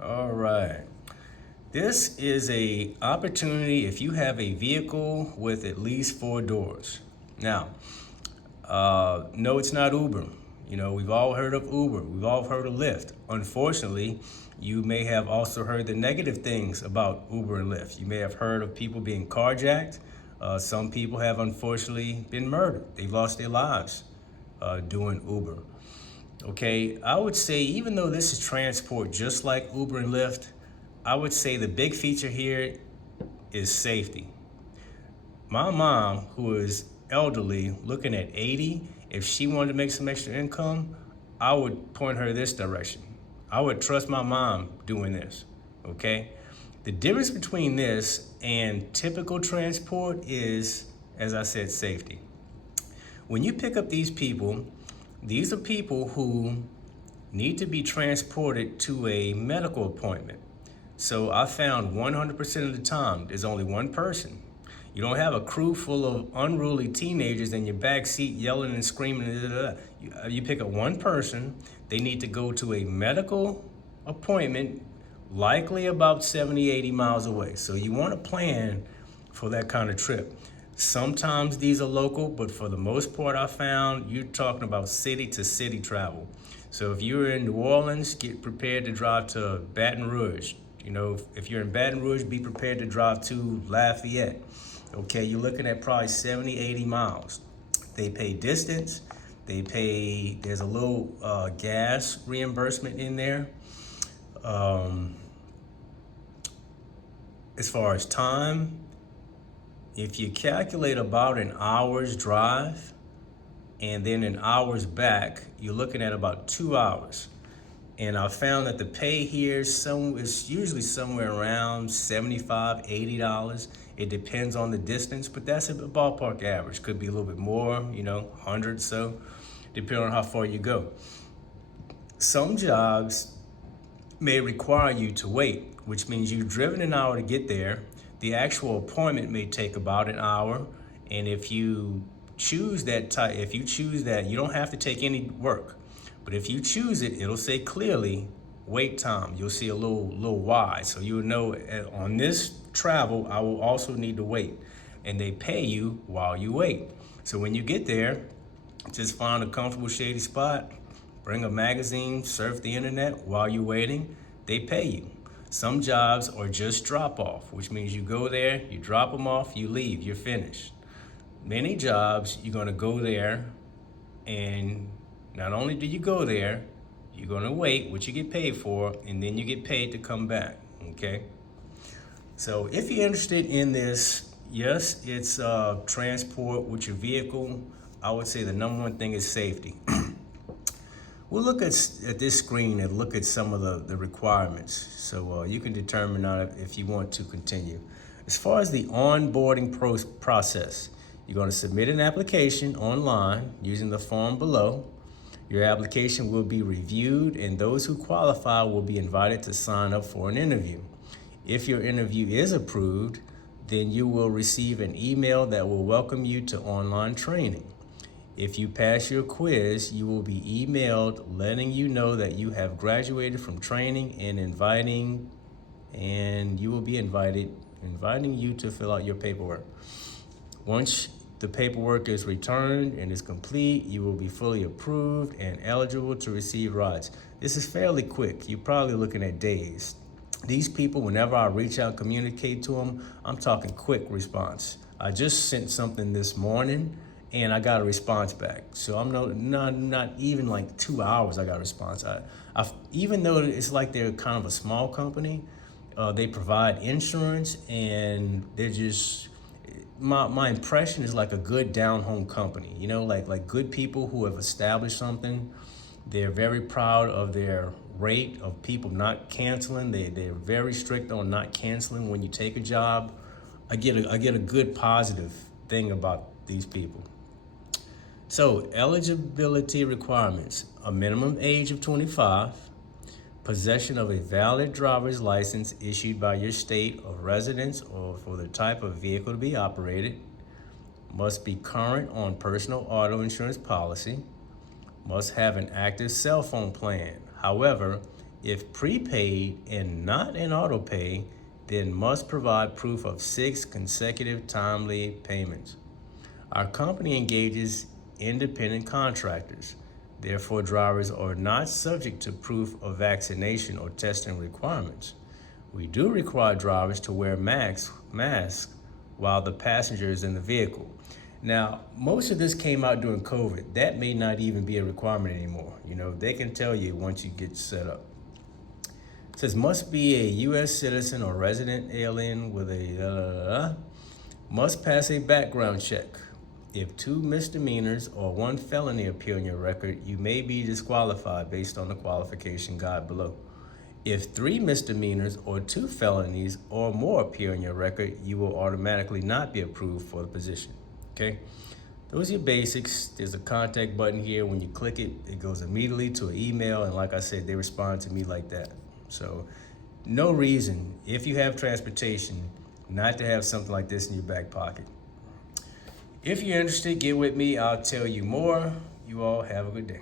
All right. This is a opportunity if you have a vehicle with at least four doors. Now, no, it's not Uber. You know, we've all heard of Uber. We've all heard of Lyft. Unfortunately, you may have also heard the negative things about Uber and Lyft. You may have heard of people being carjacked. Some people have unfortunately been murdered. They've lost their lives doing Uber. Okay, I would say even though this is transport just like Uber and Lyft, I would say the big feature here is safety. My mom, who is elderly, looking at 80, if she wanted to make some extra income, I would point her this direction. I would trust my mom doing this, okay? The difference between this and typical transport is, as I said, safety. When you pick up these are people who need to be transported to a medical appointment. So I found 100% of the time, there's only one person. You don't have a crew full of unruly teenagers in your back seat yelling and screaming. You pick up one person. They need to go to a medical appointment, likely about 70, 80 miles away. So you want to plan for that kind of trip. Sometimes these are local, but for the most part, I found you're talking about city to city travel. So if you're in New Orleans, get prepared to drive to Baton Rouge. You know, if you're in Baton Rouge, be prepared to drive to Lafayette. Okay, you're looking at probably 70, 80 miles. They pay distance. There's a little gas reimbursement in there. Um, as far as time, if you calculate about an hour's drive and then an hour's back, you're looking at about 2 hours. And I found that the pay here is usually somewhere around $75, $80. It depends on the distance, but that's a ballpark average. Could be a little bit more, 100 so, depending on how far you go. Some jobs may require you to wait, which means you've driven an hour to get there. The actual appointment may take about an hour, and if you choose that, you don't have to take any work. But if you choose it, it'll say clearly wait time. You'll see a little Y, so you'll know on this travel I will also need to wait, and they pay you while you wait. So when you get there, just find a comfortable shady spot, bring a magazine, surf the internet while you're waiting. They pay you. Some jobs are just drop off, which means you go there, you drop them off, you leave, you're finished. Many jobs, you're gonna go there, and not only do you go there, you're gonna wait, what you get paid for, and then you get paid to come back, okay? So if you're interested in this, yes, it's transport with your vehicle. I would say the number one thing is safety. We'll look at this screen and look at some of the requirements, so you can determine if you want to continue. As far as the onboarding process, you're going to submit an application online using the form below. Your application will be reviewed, and those who qualify will be invited to sign up for an interview. If your interview is approved, then you will receive an email that will welcome you to online training. If you pass your quiz, you will be emailed letting you know that you have graduated from training and you will be inviting you to fill out your paperwork. Once the paperwork is returned and is complete, you will be fully approved and eligible to receive rides. This is fairly quick. You're probably looking at days. These people, whenever I reach out, communicate to them, I'm talking quick response. I just sent something this morning and I got a response back. So I'm not even like 2 hours I got a response. Even though it's like they're kind of a small company, they provide insurance, and they're just, my impression is like a good down-home company, like good people who have established something. They're very proud of their rate of people not canceling. They're very strict on not canceling when you take a job. I get a good positive thing about these people. So eligibility requirements: a minimum age of 25, possession of a valid driver's license issued by your state of residence or for the type of vehicle to be operated, must be current on personal auto insurance policy, must have an active cell phone plan. However, If prepaid and not in auto pay, then must provide proof of 6 consecutive timely payments. Our company engages independent contractors. Therefore, drivers are not subject to proof of vaccination or testing requirements. We do require drivers to wear masks while the passenger is in the vehicle. Now, most of this came out during COVID. That may not even be a requirement anymore. They can tell you once you get set up. It says must be a U.S. citizen or resident alien with a must pass a background check. If 2 misdemeanors or 1 felony appear on your record, you may be disqualified based on the qualification guide below. If 3 misdemeanors or 2 felonies or more appear on your record, you will automatically not be approved for the position. Okay? Those are your basics. There's a contact button here. When you click it, it goes immediately to an email. And like I said, they respond to me like that. So no reason, if you have transportation, not to have something like this in your back pocket. If you're interested, get with me. I'll tell you more. You all have a good day.